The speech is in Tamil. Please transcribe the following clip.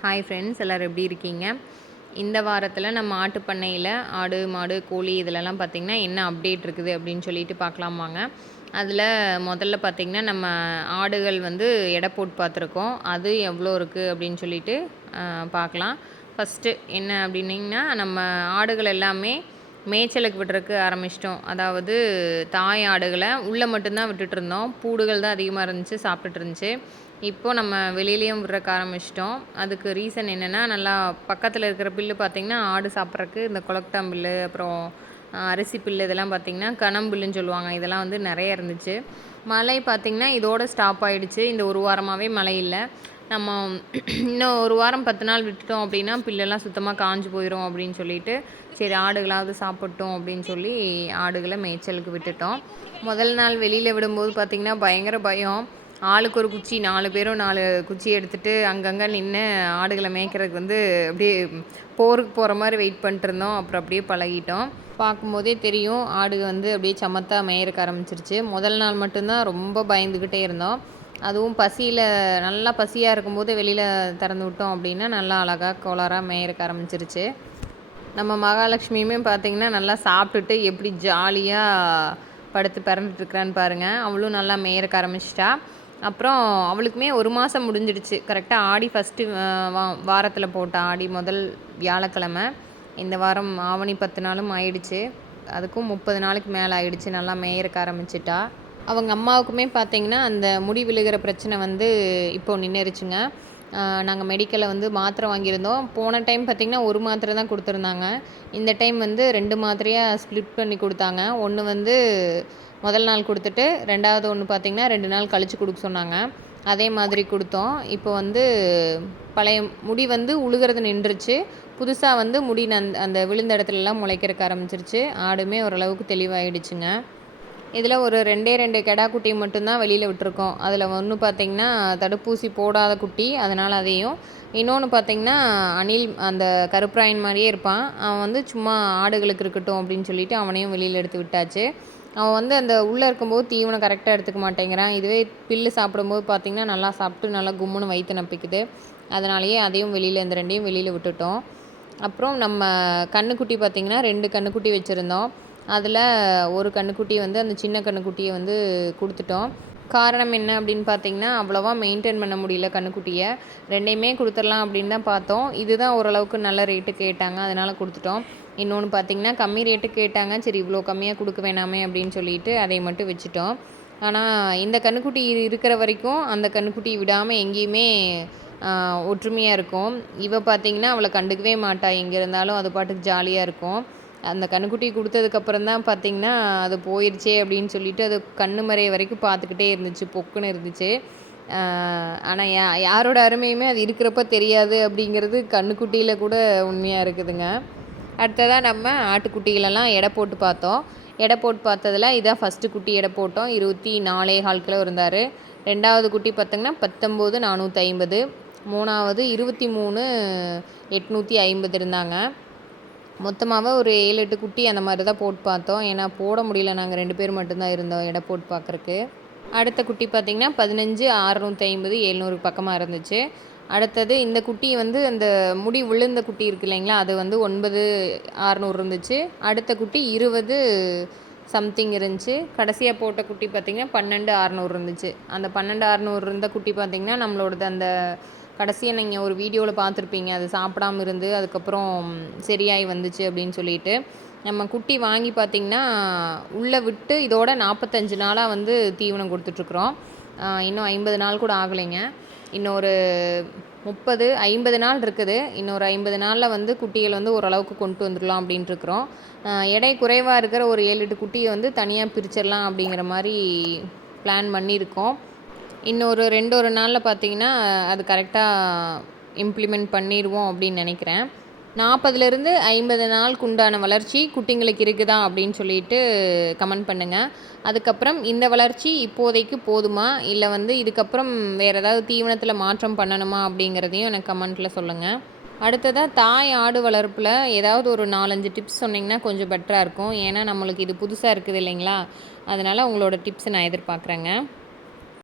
ஹாய் ஃப்ரெண்ட்ஸ் எல்லோரும் எப்படி இருக்கீங்க? இந்த வாரத்தில் நம்ம ஆட்டு பண்ணையில் ஆடு மாடு கோழி இதிலலாம் பார்த்திங்கன்னா என்ன அப்டேட் இருக்குது அப்படின்னு சொல்லிட்டு பார்க்கலாமாங்க அதில் முதல்ல பார்த்திங்கன்னா நம்ம ஆடுகள் வந்து எடை போட்டு பார்த்துருக்கோம் அது எவ்வளோ இருக்குது அப்படின்னு சொல்லிட்டு பார்க்கலாம் ஃபஸ்ட்டு என்ன அப்படின்னிங்கன்னா நம்ம ஆடுகள் எல்லாமே மேய்ச்சலுக்கு விட்டுறக்கு ஆரம்பிச்சிட்டோம். அதாவது தாய் ஆடுகளை உள்ளே மட்டும்தான் விட்டுட்டு இருந்தோம். பூடுகள் தான் அதிகமாக இருந்துச்சு சாப்பிட்டுட்டு இருந்துச்சு. இப்போ நம்ம வெளியிலையும் விடுறக்க ஆரம்பிச்சிட்டோம். அதுக்கு ரீசன் என்னென்னா நல்லா பக்கத்தில் இருக்கிற பில்லு பார்த்திங்கன்னா ஆடு சாப்பிட்றக்கு இந்த குளக்டாம் பில்லு அப்புறம் அரிசி பில்லு இதெல்லாம் பார்த்திங்கன்னா கணம்புல்லுன்னு சொல்லுவாங்க. இதெல்லாம் வந்து நிறைய இருந்துச்சு. மழை பார்த்திங்கன்னா இதோடு ஸ்டாப் ஆகிடுச்சு இந்த ஒரு வாரமாகவே மழை இல்லை. நம்ம இன்னும் ஒரு வாரம் பத்து நாள் விட்டுட்டோம் அப்படின்னா பில்லெல்லாம் சுத்தமாக காஞ்சு போயிடும் அப்படின்னு சொல்லிட்டு சரி ஆடுகளாவது சாப்பிட்டோம் அப்படின்னு சொல்லி ஆடுகளை மேய்ச்சலுக்கு விட்டுட்டோம். முதல் நாள் வெளியில் விடும்போது பார்த்திங்கன்னா பயங்கர பயம். ஆளுக்கு ஒரு குச்சி நாலு பேரும் நாலு குச்சி எடுத்துகிட்டு அங்கங்கே நின்று ஆடுகளை மேய்க்கிறதுக்கு வந்து அப்படியே போருக்கு போகிற மாதிரி வெயிட் பண்ணிட்டுருந்தோம். அப்புறம் அப்படியே பழகிட்டோம். பார்க்கும்போதே தெரியும் ஆடு வந்து அப்படியே சமத்தாக மேயறக்க ஆரம்பிச்சிருச்சு. முதல் நாள் மட்டும்தான் ரொம்ப பயந்துக்கிட்டே இருந்தோம். அதுவும் பசியில் நல்லா பசியாக இருக்கும்போது வெளியில் திறந்து விட்டோம் அப்படின்னா நல்லா அழகாக கோளாராக மேயறக்க ஆரம்பிச்சிருச்சு. நம்ம மகாலட்சுமியுமே பார்த்திங்கன்னா நல்லா சாப்பிட்டுட்டு எப்படி ஜாலியாக படுத்து பிறந்துட்டுருக்குறான்னு பாருங்கள் அவளும் நல்லா மேயறக்க ஆரம்பிச்சிட்டா. அப்புறம் அவளுக்குமே ஒரு மாதம் முடிஞ்சிடுச்சு. கரெக்டாக ஆடி ஃபஸ்ட்டு வா வாரத்தில் போட்ட ஆடி முதல் வியாழக்கிழமை. இந்த வாரம் ஆவணி பத்து நாளும் ஆயிடுச்சு. அதுக்கும் முப்பது நாளைக்கு மேலே ஆயிடுச்சு. நல்லா மேயறக்க ஆரம்பிச்சிட்டா. அவங்க அம்மாவுக்குமே பார்த்திங்கன்னா அந்த முடி விழுகிற பிரச்சனை வந்து இப்போது நின்றுருச்சுங்க நாங்கள் மெடிக்கலில் வந்து மாத்திரை வாங்கியிருந்தோம். போன டைம் பார்த்திங்கன்னா ஒரு மாத்திரை தான் கொடுத்துருந்தாங்க. இந்த டைம் வந்து ரெண்டு மாத்திரையாக ஸ்ப்ளிட் பண்ணி கொடுத்தாங்க. ஒன்று வந்து முதல் நாள் கொடுத்துட்டு ரெண்டாவது ஒன்று பார்த்திங்கன்னா ரெண்டு நாள் கழித்து கொடுக்க சொன்னாங்க. அதே மாதிரி கொடுத்தோம். இப்போ வந்து பழைய முடி வந்து உழுகிறது நின்றுச்சு. புதுசாக வந்து முடி நந் அந்த விழுந்த இடத்துலலாம் முளைக்கிறக்க ஆரம்பிச்சிருச்சு. ஆடுமே ஓரளவுக்கு தெளிவாயிடுச்சுங்க. இதில் ஒரு ரெண்டே ரெண்டு கெடா குட்டி மட்டும்தான் வெளியில் விட்டுருக்கோம். அதில் ஒன்று பார்த்திங்கன்னா தடுப்பூசி போடாத குட்டி அதனால் அதையும். இன்னொன்று பார்த்திங்கன்னா அணில் அந்த கருப்பராயன் மாதிரியே இருப்பான். அவன் வந்து சும்மா ஆடுகளுக்கு இருக்கட்டும் அப்படின்னு சொல்லிட்டு அவனையும் வெளியில் எடுத்து விட்டாச்சு. அவன் வந்து அந்த உள்ளே இருக்கும்போது தீவனம் கரெக்டாக எடுத்துக்க மாட்டேங்கிறான். இதுவே பில்லு சாப்பிடும்போது பார்த்திங்கன்னா நல்லா சாப்பிட்டு நல்லா கும்முன்னு வயிற்று நப்பிக்குது. அதனாலேயே அதையும் வெளியில் இந்த ரெண்டையும் வெளியில் விட்டுட்டோம். அப்புறம் நம்ம கண்ணுக்குட்டி பார்த்திங்கன்னா ரெண்டு கண்ணுக்குட்டி வச்சுருந்தோம். அதில் ஒரு கண்ணுக்குட்டி வந்து அந்த சின்ன கண்ணுக்குட்டியை வந்து கொடுத்துட்டோம். காரணம் என்ன அப்படின்னு பார்த்தீங்கன்னா அவ்வளோவா மெயின்டைன் பண்ண முடியல கண்ணுக்குட்டியை. ரெண்டையுமே கொடுத்துடலாம் அப்படின்னு தான் பார்த்தோம். இதுதான் ஓரளவுக்கு நல்ல ரேட்டு கேட்டாங்க அதனால் கொடுத்துட்டோம். இன்னொன்று பார்த்தீங்கன்னா கம்மி ரேட்டு கேட்டாங்க. சரி இவ்வளோ கம்மியாக கொடுக்க வேணாமே அப்படின்னு சொல்லிட்டு அதை மட்டும் வச்சுட்டோம். ஆனால் இந்த கண்ணுக்குட்டி இருக்கிற வரைக்கும் அந்த கண்ணுக்குட்டி விடாமல் எங்கேயுமே ஒற்றுமையாக இருக்கும். இவள் பார்த்தீங்கன்னா அவளை கண்டுக்கவே மாட்டாள் எங்கே இருந்தாலும் அது பாட்டுக்கு ஜாலியாக இருக்கும். அந்த கண்ணுக்குட்டி கொடுத்ததுக்கப்புறம் தான் பார்த்திங்கன்னா அது போயிடுச்சே அப்படின்னு சொல்லிட்டு அது கண்ணு மறைய வரைக்கும் பார்த்துக்கிட்டே இருந்துச்சு பொக்குன்னு இருந்துச்சு. ஆனால் யா யாரோட அருமையுமே அது இருக்கிறப்ப தெரியாது அப்படிங்கிறது கண்ணுக்குட்டியில் கூட உண்மையாக இருக்குதுங்க. அடுத்ததாக நம்ம ஆட்டுக்குட்டிகளெல்லாம் எடை போட்டு பார்த்தோம். எடை போட்டு பார்த்ததில் இதான் ஃபஸ்ட்டு குட்டி எடை போட்டோம். இருபத்தி நாலே கால் கிலோ இருந்தார். ரெண்டாவது குட்டி பார்த்திங்கன்னா பத்தொம்போது நானூற்றி ஐம்பது. மூணாவது இருபத்தி மூணு எட்நூற்றி ஐம்பது இருந்தாங்க. மொத்தமாகவே ஒரு ஏழு எட்டு குட்டி அந்த மாதிரி தான் போட்டு பார்த்தோம். ஏன்னா போட முடியல. நாங்கள் ரெண்டு பேர் மட்டும்தான் இருந்தோம் எடை போட்டு பார்க்குறக்கு அடுத்த குட்டி பார்த்திங்கன்னா பதினஞ்சு அறுநூற்றி ஐம்பது எழுநூறு பக்கமாக இருந்துச்சு. அடுத்தது இந்த குட்டி வந்து அந்த முடி விழுந்த குட்டி இருக்கு இல்லைங்களா அது வந்து ஒன்பது அறநூறு இருந்துச்சு. அடுத்த குட்டி இருபது சம்திங் இருந்துச்சு. கடைசியாக போட்ட குட்டி பார்த்திங்கன்னா பன்னெண்டு அறநூறு இருந்துச்சு. அந்த பன்னெண்டு அறநூறு இருந்த குட்டி பார்த்திங்கன்னா நம்மளோடது அந்த கடைசியாக நீங்கள் ஒரு வீடியோவில் பார்த்துருப்பீங்க அது சாப்பிடாம இருந்து அதுக்கப்புறம் சரியாகி வந்துச்சு அப்படின்னு சொல்லிட்டு. நம்ம குட்டி வாங்கி பார்த்திங்கன்னா உள்ளே விட்டு இதோட நாற்பத்தஞ்சு நாளாக வந்து தீவனம் கொடுத்துட்ருக்குறோம். இன்னும் ஐம்பது நாள் கூட ஆகலைங்க. இன்னொரு முப்பது ஐம்பது நாள் இருக்குது. இன்னொரு ஐம்பது நாளில் வந்து குட்டிகள் வந்து ஓரளவுக்கு கொண்டு வந்துடலாம் அப்படின்ட்டு இருக்கிறோம் எடை குறைவாக இருக்கிற ஒரு ஏழு எட்டு குட்டியை வந்து தனியாக பிரிச்சிடலாம் அப்படிங்கிற மாதிரி பிளான் பண்ணியிருக்கோம். இன்னொரு ரெண்டு ஒரு நாளில் பார்த்தீங்கன்னா அது கரெக்டாக இம்ப்ளிமெண்ட் பண்ணிடுவோம் அப்படின்னு நினைக்கிறேன். நாற்பதுலேருந்து ஐம்பது நாளுக்கு உண்டான வளர்ச்சி குட்டிங்களுக்கு இருக்குதா அப்படின்னு சொல்லிட்டு கமெண்ட் பண்ணுங்கள் அதுக்கப்புறம் இந்த வளர்ச்சி இப்போதைக்கு போதுமா? இல்லை வந்து இதுக்கப்புறம் வேறு ஏதாவது தீவனத்தில் மாற்றம் பண்ணணுமா அப்படிங்கிறதையும் எனக்கு கமெண்ட்டில் சொல்லுங்கள் அடுத்ததாக தாய் ஆடு வளர்ப்பில் ஏதாவது ஒரு நாலஞ்சு டிப்ஸ் சொன்னிங்கன்னா கொஞ்சம் பெட்டராக இருக்கும். ஏன்னா நம்மளுக்கு இது புதுசாக இருக்குது இல்லைங்களா? அதனால் உங்களோட டிப்ஸை நான் எதிர்பார்க்குறேங்க.